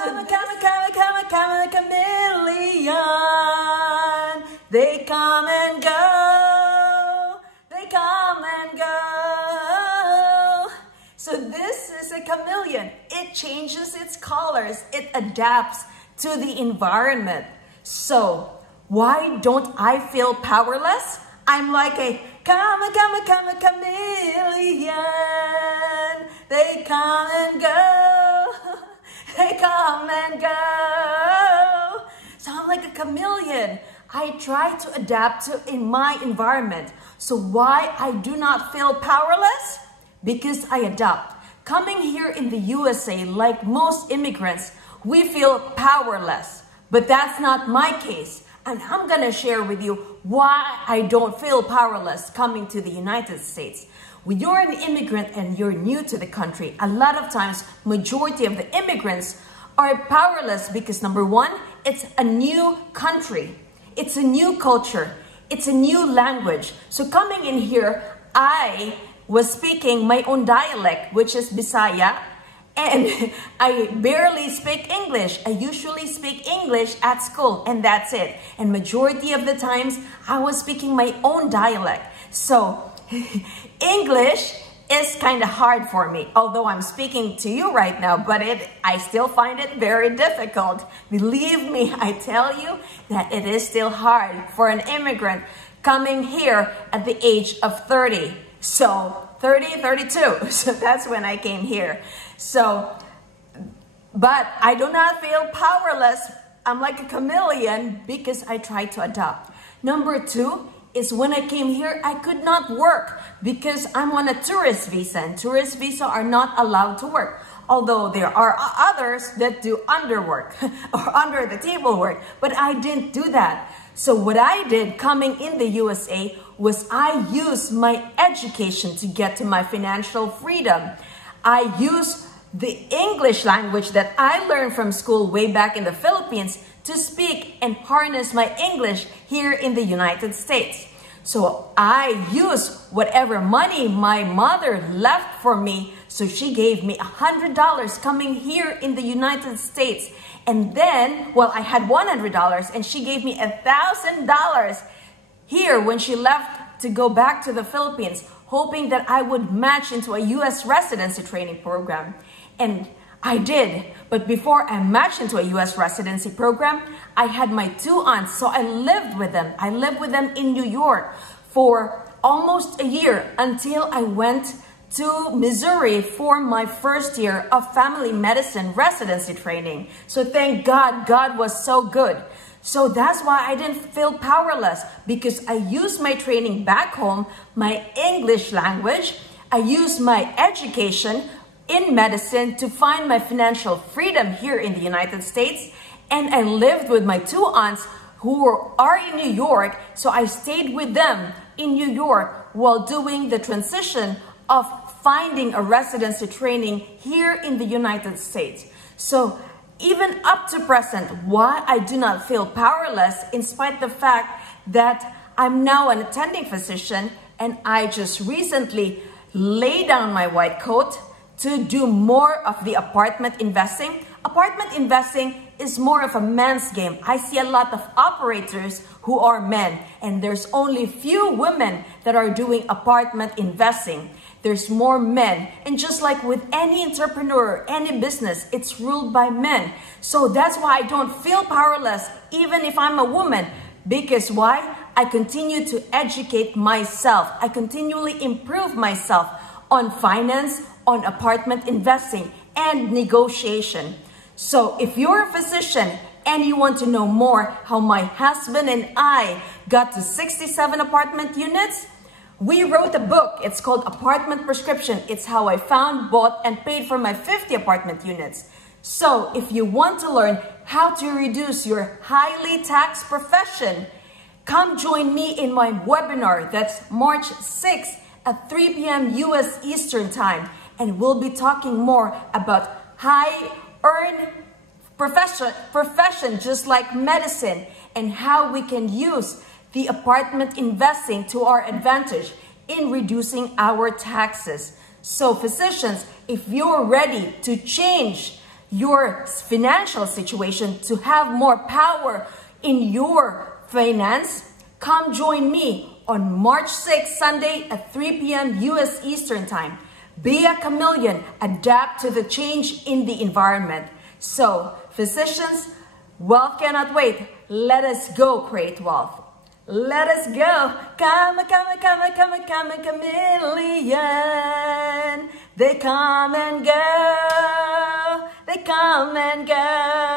Come, a chameleon. They come and go. They come and go. So this is a chameleon. It changes its colors. It adapts to the environment. So why don't I feel powerless? I'm like a chameleon. They come and go. They come and go. So I'm like a chameleon. I try to adapt to in my environment. So why I do not feel powerless? Because I adapt. Coming here in the USA, like most immigrants, we feel powerless. But that's not my case. And I'm going to share with you why I don't feel powerless coming to the United States. When you're an immigrant and you're new to the country, a lot of times, majority of the immigrants are powerless because number one, it's a new country. It's a new culture. It's a new language. So coming in here, I was speaking my own dialect, which is Bisaya, and I barely speak English. I usually speak English at school, and that's it. And majority of the times, I was speaking my own dialect. So English is kind of hard for me, although I'm speaking to you right now, but I still find it very difficult. Believe me, I tell you that it is still hard for an immigrant coming here at the age of 30. So 32, so that's when I came here. So, but I do not feel powerless. I'm like a chameleon because I try to adapt. Number two is when I came here, I could not work because I'm on a tourist visa, and tourist visa are not allowed to work. Although there are others that do underwork or under the table work, but I didn't do that. So what I did coming in the USA was I used my education to get to my financial freedom. I used the English language that I learned from school way back in the Philippines to speak and harness my English here in the United States. So I used whatever money my mother left for me. So she gave me $100 coming here in the United States. And then, well, I had $100 and she gave me $1,000 here when she left to go back to the Philippines, hoping that I would match into a US residency training program. And I did. But before I matched into a US residency program, I had my two aunts. So I lived with them. I lived with them in New York for almost a year until I went to Missouri for my first year of family medicine residency training. So thank God, God was so good. So that's why I didn't feel powerless, because I used my training back home, my English language, I used my education in medicine to find my financial freedom here in the United States. And I lived with my two aunts who are in New York. So I stayed with them in New York while doing the transition of finding a residency training here in the United States. So even up to present, why I do not feel powerless, in spite of the fact that I'm now an attending physician and I just recently laid down my white coat to do more of the apartment investing. Apartment investing is more of a man's game. I see a lot of operators who are men, and there's only few women that are doing apartment investing. There's more men. And just like with any entrepreneur, any business, it's ruled by men. So that's why I don't feel powerless, even if I'm a woman. Because why? I continue to educate myself. I continually improve myself on finance, on apartment investing, and negotiation. So if you're a physician and you want to know more how my husband and I got to 67 apartment units, we wrote a book. It's called Apartment Prescription. It's how I found, bought, and paid for my 50 apartment units. So if you want to learn how to reduce your highly taxed profession, come join me in my webinar. That's March 6th at 3 p.m. US Eastern Time. And we'll be talking more about high-earned profession just like medicine, and how we can use the apartment investing to our advantage in reducing our taxes. So physicians, if you're ready to change your financial situation to have more power in your finance, come join me on March 6th, Sunday at 3 p.m. US Eastern Time. Be a chameleon, adapt to the change in the environment. So, physicians, wealth cannot wait. Let us go create wealth. Let us go. Come, chameleon. They come and go. They come and go.